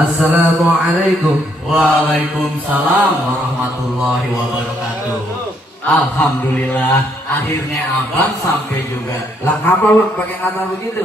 Assalamualaikum. Waalaikumsalam warahmatullahi wabarakatuh. Alhamdulillah, akhirnya abang sampai juga. Lah apa bang pakai kata begitu?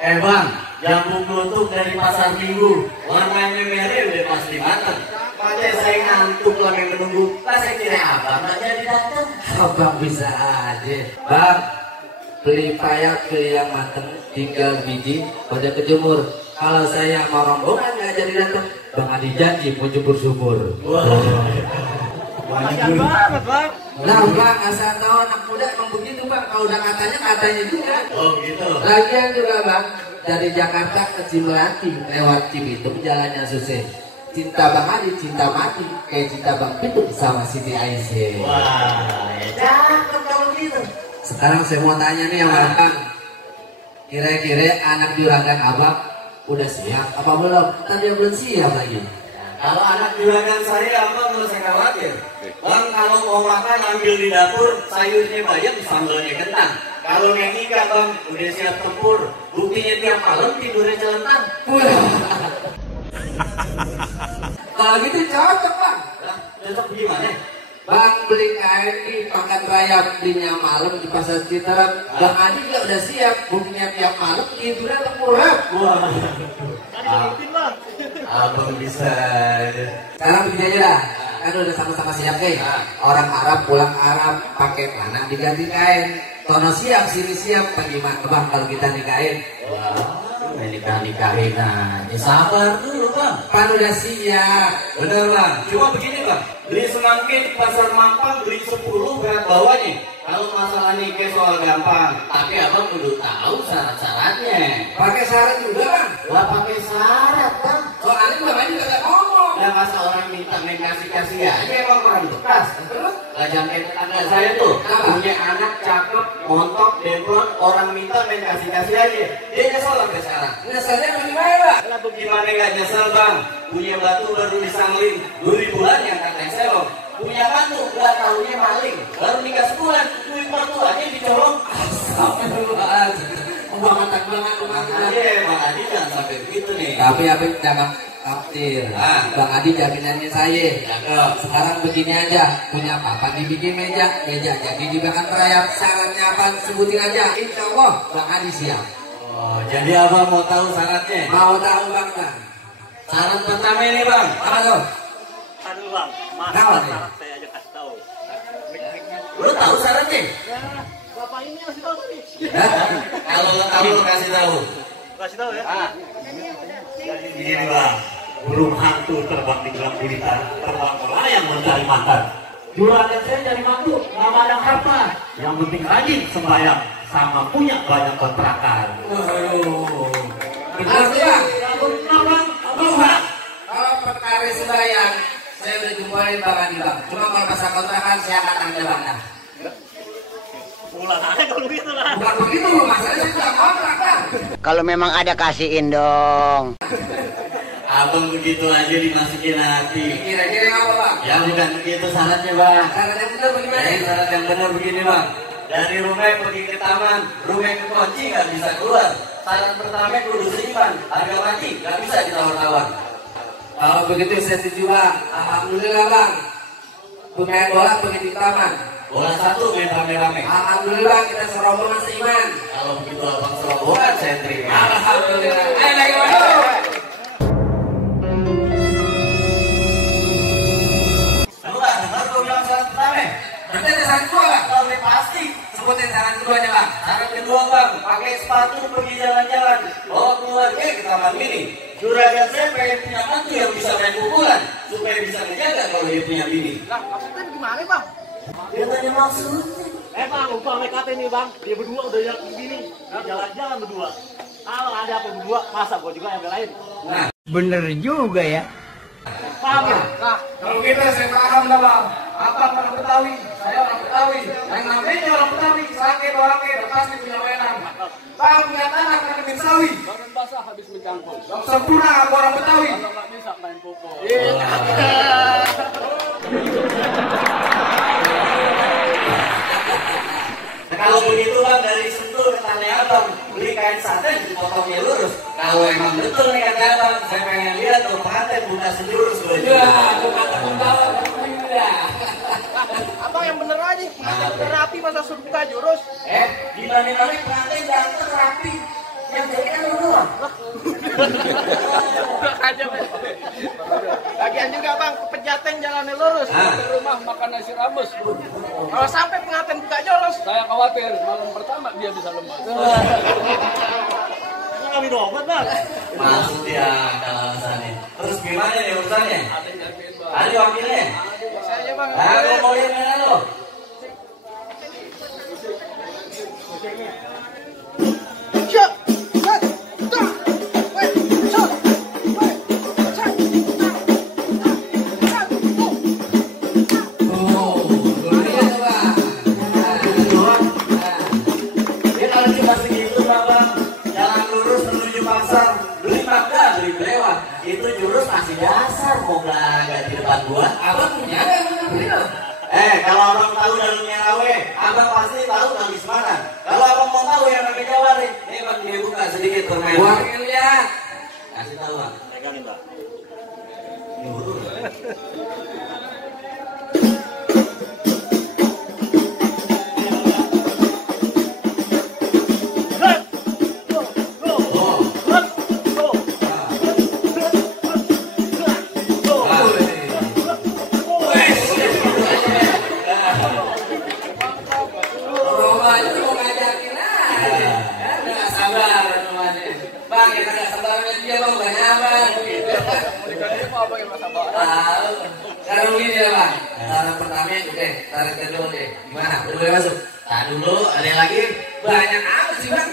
Bang, jambu kelutuk dari pasar Minggu, warnanya merah udah pasti mateng. Makanya saya ngantuk lagi menunggu. Lah saya kira abang nggak jadi datang. Abang bisa aja. Bang, beli payah beli yang mateng 3 biji pada kejemur. Kalau saya mau rombongan nggak jadi datang, Bang Adi janji mau jemur-jemur. Kasian banget bang. Nah bang, asal tahu anak muda emang begitu bang. Kalau udah katanya juga. Oh gitu. Lagian juga bang, dari Jakarta ke Cimelati lewat Cibitung jalannya susah. Cinta Bang Adi, cinta mati kayak cinta Bang Pitung sama Siti Aisyah. Wah, ya cakep kalau gitu. Sekarang saya mau tanya nih sama abang, kira-kira anak juragan abang udah siap apa belum? Tadi dia belum siap lagi. Kalau anak juragan saya abang nggak usah khawatir. Bang kalau mau makan ambil di dapur, sayurnya bayam, sambalnya kentang. Kalau yang ikan bang udah siap tempur, buktinya tiap malam tidurnya celentang. Kalau gitu cocok bang. Lah, cocok gimana? Bang beli kain di Pakan Raya belinya malam di Pasar Citerap. Bang Adi juga udah siap, buktinya tiap malam tidurnya tempur. Wah, abang bisa. Sekarang begini aja dah, kan udah sama-sama siap nih. Orang Arab pulang Arab pakai mana diganti kain. Tono siap, sini siap. Bagaimana bang kalau kita nikahin? Wah, nikahin aja. Sabar dulu bang. Pan udah siap. Bener bang. Cuma begini bang, beli semangka di pasar Mampang beli 10 berat bawahnya. Kalau masalah nikah soal gampang, tapi abang kudu tahu syarat-syaratnya. Pakai syarat juga bang. Lah pakai syarat bang. Soalnya bang Adi juga gak ngomong. Ya masa orang minta main kasih aja emang orang bekas. Terus? Lah jangan kayak tetangga saya tuh. Punya anak cakep, montok, demplon, orang minta main kasih aja. Dia nyesel pakai syarat. Nyeselnya bagaimana bang? Lah bagaimana nggak nyesel bang? Punya batu baru disangling 2 bulan yang katanya selong. Punya batu nggak tahunya maling. Baru nikah sebulan, duit mertuanya dicolong. Astagfirullahaladzim. Banget. Iya, Bang Adi jangan sampai begitu nih. Tapi abang jangan khawatir. Bang Adi jaminannya saya. Sekarang begini aja, punya papan dibikin meja jadi juga kan rayap. Syaratnya apa? Sebutin aja. Insya Allah Bang Adi siap. Oh, jadi abang mau tahu syaratnya? Mau tahu bang? Syarat pertama ini bang. Apa tuh? Aduh bang, Kenapa nih? saya aja kasih tahu. Lu tahu syaratnya? Bapak ini kasih tahu tadi. Kalau lu tahu lu kasih tahu. Kasih tahu ya. Jadi begini bang, burung hantu terbang di gelap gulita, terbang melayang mencari makan. Juragan saya jadi mantu, nggak ada harta. Yang penting rajin sembahyang, sama punya banyak kontrakan. Benar bang? Benar bang, Bang, kalau perkara sembahyang saya udah jumpai Bang Adi bang. Cuma kalau pasal kontrakan saya akan ambil bang. Pulang aja kalau gitu lah. Bukan begitu, masalahnya saya tidak kontrak bang. Kalau memang ada kasihin dong. Abang begitu aja dimasukin hati. Kira-kira apa bang? Ya bukan begitu syaratnya bang. Syarat yang benar bagaimana? Syarat yang benar begini bang. Dari rumah pergi ke taman, rumah kekunci nggak bisa keluar. Syarat pertama kudu seiman, harga mati nggak bisa ditawar-tawar. Kalau begitu saya setuju bang. Alhamdulillah bang. Pemain bola pergi di taman. Bola satu main rame-rame. Alhamdulillah kita serombongan seiman. Kalau begitu abang serombongan saya terima. Alhamdulillah. Ayo lagi masuk. Lu nggak dengar gue bilang syarat pertama? Berarti ada syarat kedua bang. Kalau udah pasti. Sebutin syarat keduanya bang. Syarat kedua bang, pakai sepatu pergi jalan-jalan. Bawa keluarga ke taman mini. Juragan saya pengen punya mantu yang bisa main pukulan supaya bisa menjaga kalau dia punya bini. Lah, maksudnya gimana bang? Dia tanya maksudnya. Bang, lupa mereka ini bang. Dia berdua udah yang begini. Jalan-jalan berdua. Kalau ada apa berdua, masa gua juga yang belain. Nah, Bener juga ya. Paham ya? Nah, kalau gitu saya paham lah bang. Apa orang Betawi? Saya orang Betawi. Yang namanya orang Betawi, sakit orangnya udah pasti punya mainan. Bang punya tanah kan min sawi. Bangun basah habis mencangkul. Yang sempurna aku orang Betawi. Kalau nggak bisa main pupuk. kalau begitu bang dari Sentul ke Tanah Abang beli beli kain satin dipotongnya lurus. Kalau emang betul nih kata abang, saya pengen lihat tuh pengantin buka sejurus baju. Ya, kata pembawa ya. Abang yang bener aja, pengantin rapi masa suruh buka jurus. Dibanding pengantin ganteng rapi. Yang jadi kan lu doang. Aja, lagian juga bang, ke Pejaten jalannya lurus. Di rumah makan nasi rames. Kalau sampai pengantin buka jurus, Saya khawatir malam pertama dia bisa lemas. nggak minum obat bang. Masuk dia alasannya. Terus gimana nih urusannya? Ada yang nyariin, Bang. Ada wakilnya? Bisa aja bang. Aku mau lihat mana lo? Oh, lumayan tuh, Bang. Dia kalau cuma segitu bang, jalan lurus menuju pasar, beli makan, beli belewah, itu jurus masih dasar, mau nggak di depan gua. Abang punya apa yang bener? Kalau abang tahu dalamnya rawe, abang pasti tahu nangis mana. Kalau abang mau tahu yang namanya Jawa nih, ini bang dia buka sedikit permen. Wakilnya. Kasih tahu bang. Pegangin bang. Romanya mau ngajakin aja. Nggak sabar rumahnya. Bang, kita nggak sabarnya dia bang, banyak bang. Dikasih apa abang yang masa bawa? Tahu. Sekarang gini ya bang. Tarik pertama udah, tarik kedua deh. Gimana? Udah boleh masuk? Nah dulu ada yang lagi Banyak apa sih bang?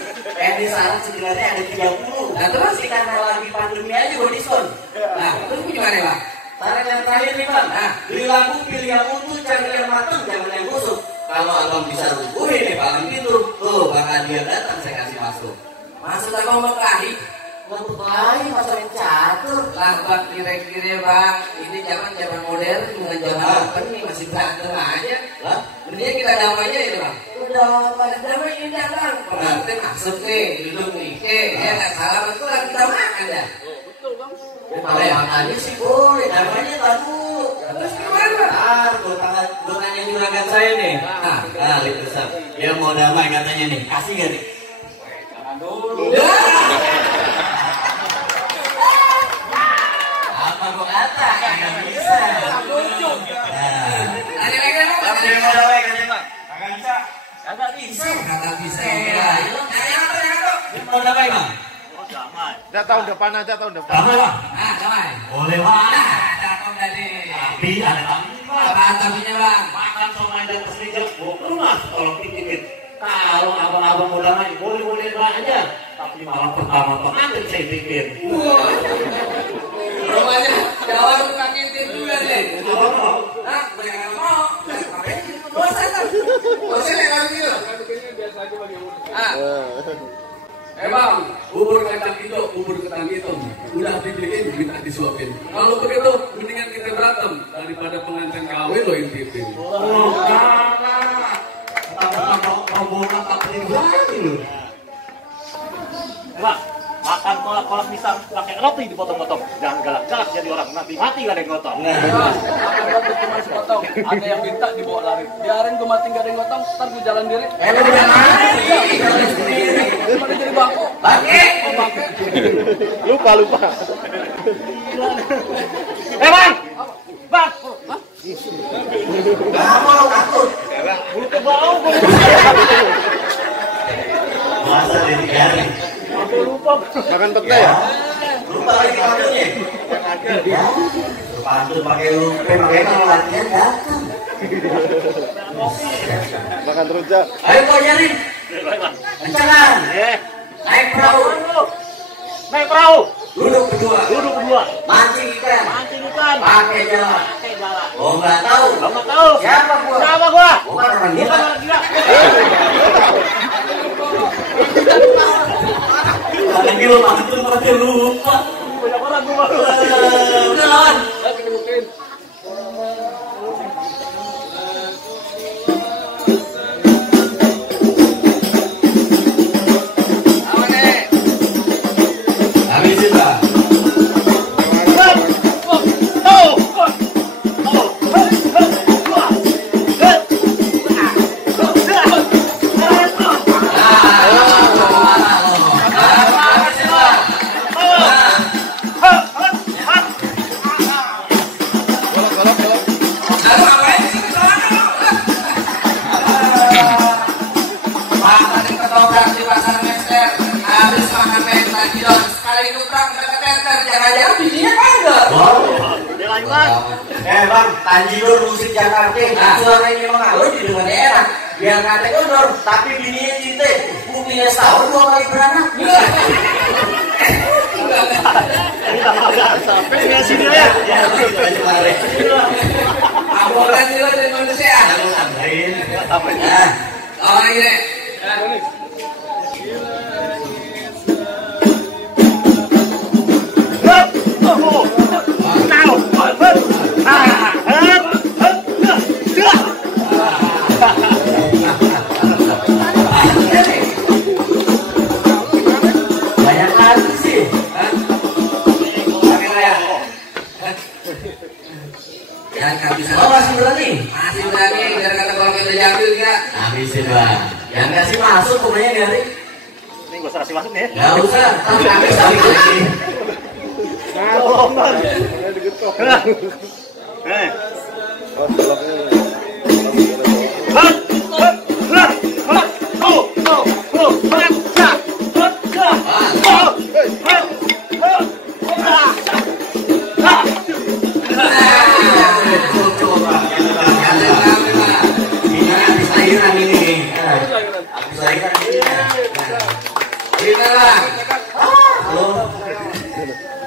di sarang sebenarnya ada 30. Nah terus sih karena lagi pandemi aja gue diskon. Nah, terus gimana bang? Tarik yang terakhir nih bang. Nah, beli labu pilih yang utuh, cari yang matang, jangan yang busuk. Kalau abang bisa rubuhin nih paling gitu. Tuh, bakal dia datang saya kasih masuk. Masuk abang mau kali. Untuk lain masa main catur. Lambat kira-kira bang. Ini zaman modern bukan zaman open nih, masih berantem aja. Lah, Mendingan kita damai aja ya bang. udah pada Damai indah bang. Pengantin masuk nih, duduk nih. Ya nggak salah betul lah kita makan dah. Betul bang. kalau makannya sih boleh, namanya tak dulu. Terus gimana bang? Gue tanya juragan saya nih. Nah, lihat besar. Dia mau damai katanya nih. Kasih gak nih? Jangan dulu. Apa gue kata? Nggak bisa. Nah, Ada lagi bang? dia mau damai katanya bang. Kagak bisa. Kagak bisa ya. Nanya apa ya bang? Dia mau damai bang. Udah tahun depan aja tahun depan. Damai bang. Ah, damai. Boleh bang. Nah, datang tadi. Tapi ada tapi bang. Apa tapinya bang? Makan sama aja keselijak. Gue kemas tolong titipin. Kalau abang-abang mau damai, boleh-boleh aja. Tapi malam pertama pengantin saya titipin. Rumahnya Jawa tukang ngintip juga deh. Nah, mereka nggak mau. Ngapain? Dosa kan? Dosa yang gitu. Ini biasa aja bagi urus. Ah, Bang, bubur kacang hijau, bubur ketan hitam. Udah dibeliin, minta disuapin. Kalau begitu, mendingan kita berantem daripada pengantin kawin lo intipin. Oh, kalah. Rombongan tak pribadi loh. Bang, makan kolak-kolak pisang pakai roti dipotong-potong. Jangan galak-galak jadi orang nanti mati gak ada yang ngotong. Akan roti cuma sepotong. Ada yang minta dibawa lari. Biarin gue mati gak ada yang gotong, ntar gue jalan diri. Lu udah mati. Daripada jadi bangku. Bangke. Oh bangke. Lupa. Bang! Bang! Gak mau takut. Mulutnya bau, Masa dari jari. aku lupa. Makan pete ya? Lupa lagi pantunnya. Ya. Pantun pakai lupa, pakai kalau latihan datang. Makan rujak. Ayo kau nyarin. Kencangan. Naik perahu. Naik perahu, Duduk berdua. duduk berdua, Mancing ikan. mancing ikan, Pakai jalan. pakai jalan. Oh nggak tahu. Kamu nggak tahu? Siapa gua? Siapa gua? Bukan orang Bukan gila. orang gila. Orang gila pantun pakai lupa. Banyak orang gua. Udah lawan. Lagi dibukin. aman kali nyebrang meter jangan-jangan bininya kagak. Bang, Tanjidor musik Jakarta, suaranya memang halus di depannya enak. Biar kata kendor, tapi bininya cinta, buktinya setahun 2 kali beranak. Sampai nggak sini ya? Abokan juga dari manusia. Orang ini. Banyak artis sih. Ya nggak bisa. Oh, masih berani? Masih berani. Biar kata kalau kita diambil enggak. Habisin bang. Yang kasih masuk pokoknya dari. Ini gak usah kasih masuk nih. Gak usah. Tapi kami saling lagi.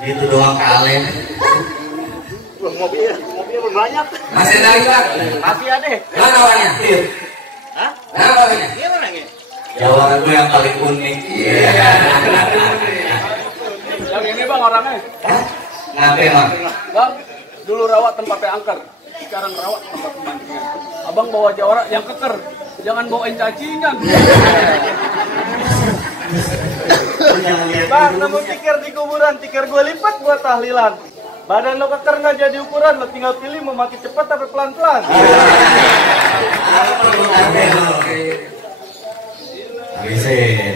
Gitu doang kalian. Mobilnya banyak. Masih ada lagi bang. Masih ada. Mana orangnya? Hah? Mana orangnya? Dia mana nih? Jawaban gue yang paling unik. Yang ini bang orangnya. Ngapain bang? Bang, dulu rawat tempatnya angker. Sekarang rawat tempat pemancingan. Abang bawa jawara yang keker. Jangan bawain cacingan. Bang, nemu tikar di kuburan, tikar gue lipat buat tahlilan. Badan lo keker nggak jadi ukuran, lo tinggal pilih mau mati cepat tapi pelan-pelan. Habisin.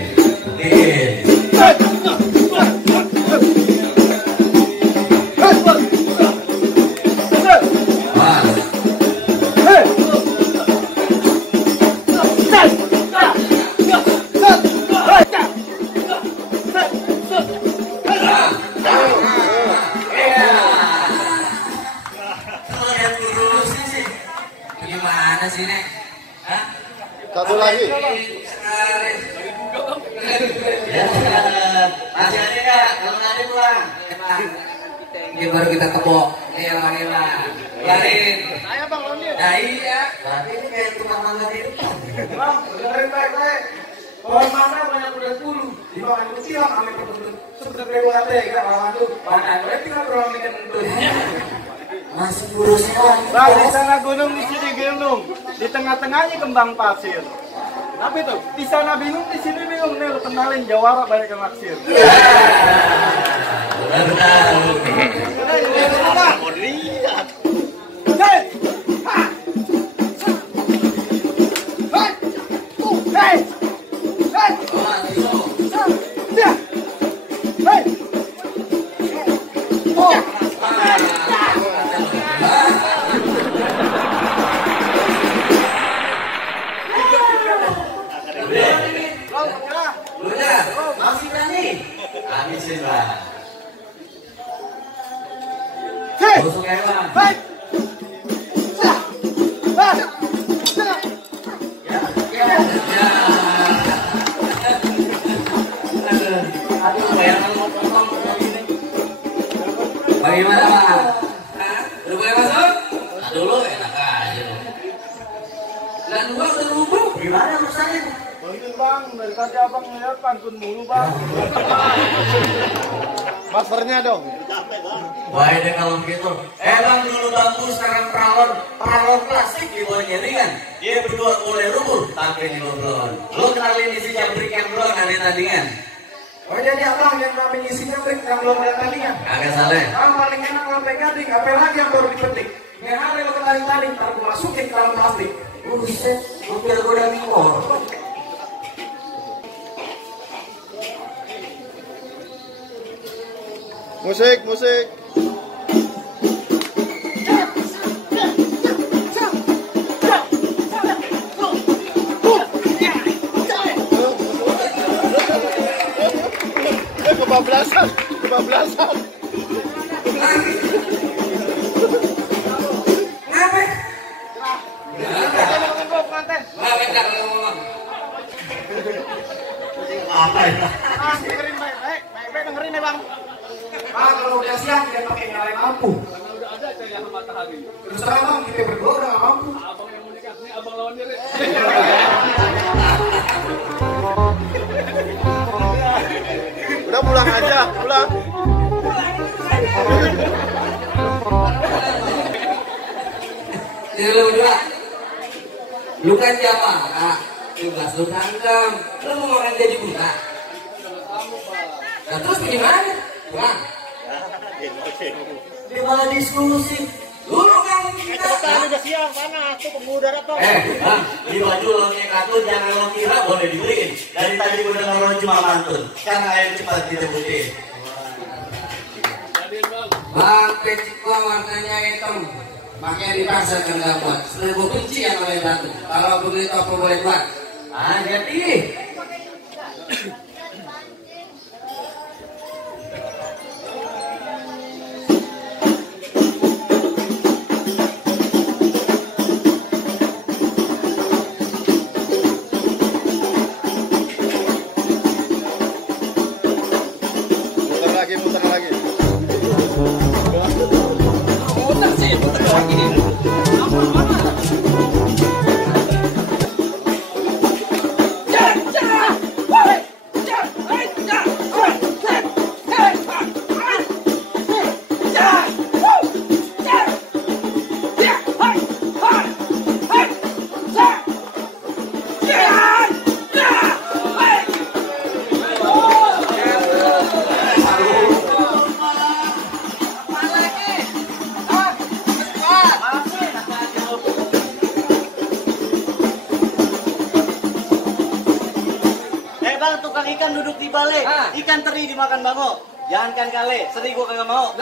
Gimana sih nek? Hah? Satu lagi. Masih ada nggak? Kalau nggak ada pulang. Ini baru kita tepok. Nih bang, Keluarin. Saya bang Loni. Nah iya. Berarti ini kayak tukang mangga di depan. Bang, dengerin baik-baik. Pohon mana banyak udah 10. Dimakan kucing bang, ambil terbentuk. Sebentar regulate, gak lawan tuh. Mana? Boleh tinggal berulang minit untuk. Masih burusnya lagi. Bang, di sana gunung, di sini gunung. Di tengah-tengahnya kembang pasir. Tapi tuh, di sana bingung, di sini bingung. Nih, lu kenalin jawara banyak yang naksir. Masih berani? Habisin bang. Busuk ya bang. Aduh, bayangan mau potong ini. Bagaimana bang? Udah boleh masuk? Aduh lo enak aja lo. Lah dua udah rubuk. Gimana urusannya? Mungkin bang, dari tadi abang ngeliat pantun mulu bang. Masternya dong. Baik deh kalau begitu. Bang dulu bambu sekarang peralon plastik di bawah nyaringan. Dia berdua mulai rubuh tapi di ngobrol. Lo kenalin isi jabrik yang belum ada tandingan. Oh jadi abang yang kami isinya trik yang belum ada tandingan. Kagak salah. Yang paling enak sampai gading, apa lagi yang baru dipetik? Yang hari lo kenalin tadi, ntar gue masukin ke dalam plastik. Buset, mobil gue udah ngikor. Musik, musik. Kebablasan. 15-an. Ngapa? Apa ya? Dengerin baik-baik, dengerin ya bang. Kalau udah siang kita pakai nyalain lampu. Karena udah ada cahaya matahari. Terus terang bang, kita berdua udah nggak mampu. Abang yang mau nikah nih, abang lawan diri. Udah pulang aja, pulang. Jadi lu berdua, lu kan siapa? Nah, tugas lu tangkam. Lu mau makan jadi buta. Nah terus gimana? Pulang. Dia malah diskusi. Dulu kan kita. Udah siang, panas, tuh pemuda datang. Bang, di baju lo yang katun jangan lo kira boleh dibeliin. Dari tadi gue denger lo cuma mantun. Karena air cepat ditebutin. Bang peci gua warnanya hitam. Makanya dipaksa kan gak buat. Sebenarnya gua benci yang oleh batu. Kalau begitu apa boleh buat? Ah jadi. Muter lagi. Bang, tukang ikan duduk di balai. Ikan teri dimakan bango. Jangankan kale, seri gua kagak mau.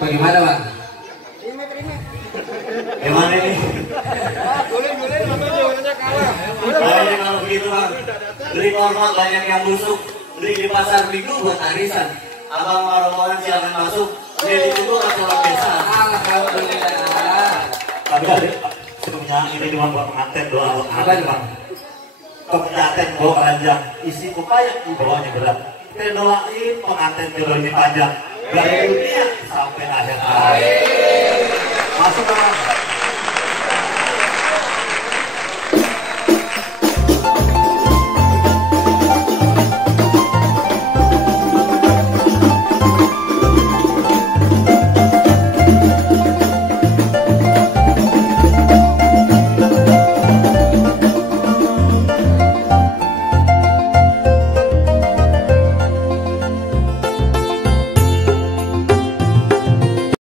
Bagaimana bang? Gimana ini? Baik, kalau begitu bang, beli korma banyak yang busuk, beli di pasar minggu buat arisan. Abang rombongan silakan masuk, beli itu acara desa. Alhamdulillah. Tapi sebelumnya ini cuma buat pengantin doang. Apa nih bang? Pengantin bawa keranjang, isi pepaya di bawahnya berat. Kita doain pengantin jodoh ini panjang dari dunia sampai akhir hayat. Masuk bang.